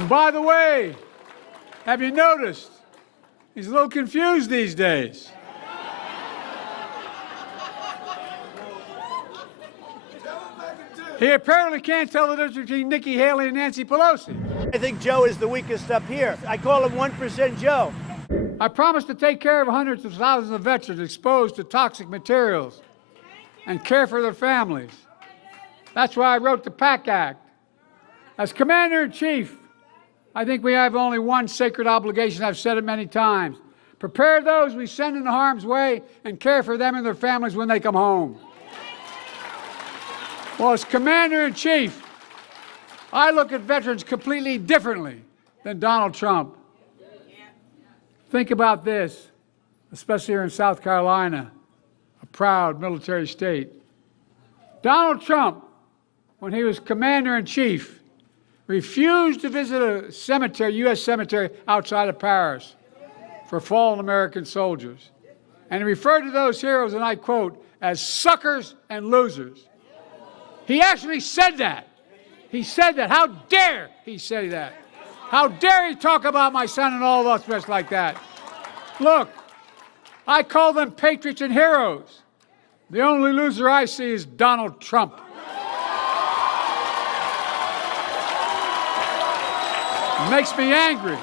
And by the way, have you noticed he's a little confused these days? He apparently can't tell the difference between Nikki Haley and Nancy Pelosi. I think Joe is the weakest up here. I call him 1% Joe. I promised to take care of hundreds of thousands of veterans exposed to toxic materials and care for their families. That's why I wrote the PACT Act. As Commander-in-Chief, I think we have only one sacred obligation. I've said it many times. Prepare those we send into harm's way and care for them and their families when they come home. Well, as Commander-in-Chief, I look at veterans completely differently than Donald Trump. Think about this, especially here in South Carolina, a proud military state. Donald Trump, when he was Commander-in-Chief, refused to visit a cemetery, U.S. cemetery outside of Paris for fallen American soldiers. And he referred to those heroes, and I quote, as suckers and losers. He actually said that. He said that. How dare he say that? How dare he talk about my son and all of us like that? Look, I call them patriots and heroes. The only loser I see is Donald Trump. It makes me angry.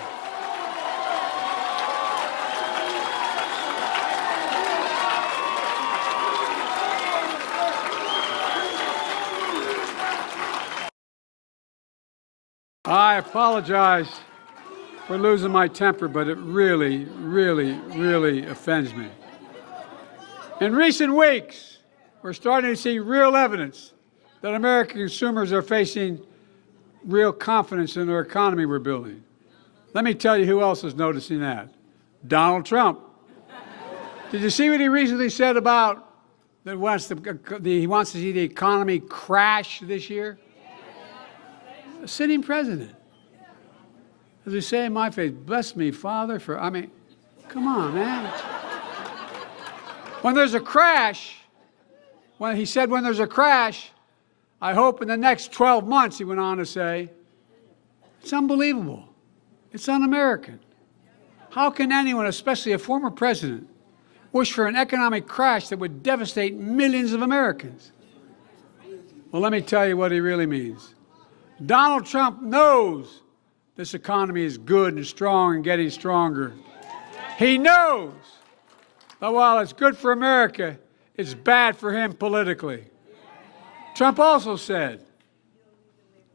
I apologize for losing my temper, but it really, really, really offends me. In recent weeks, we're starting to see real evidence that American consumers are facing real confidence in our economy we're building. Let me tell you who else is noticing that. Donald Trump. Did you see what he recently said about that he wants to see the economy crash this year? A sitting president. As they say in my faith, bless me, Father, for, come on, man. When there's a crash, when there's a crash, I hope in the next 12 months, he went on to say, it's unbelievable. It's un-American. How can anyone, especially a former president, wish for an economic crash that would devastate millions of Americans? Well, let me tell you what he really means. Donald Trump knows this economy is good and strong and getting stronger. He knows that while it's good for America, it's bad for him politically. Trump also said,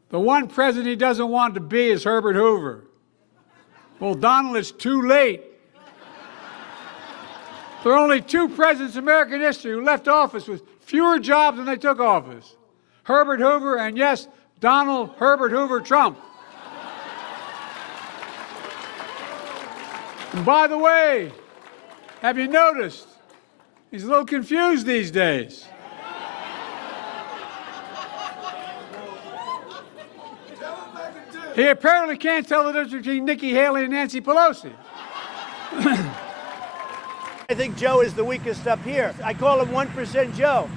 the one president he doesn't want to be is Herbert Hoover. Well, Donald, it's too late. There are only two presidents in American history who left office with fewer jobs than they took office. Herbert Hoover and, yes, Donald Herbert Hoover Trump. And by the way, have you noticed he's a little confused these days? He apparently can't tell the difference between Nikki Haley and Nancy Pelosi. I think Joe is the weakest up here. I call him 1% Joe.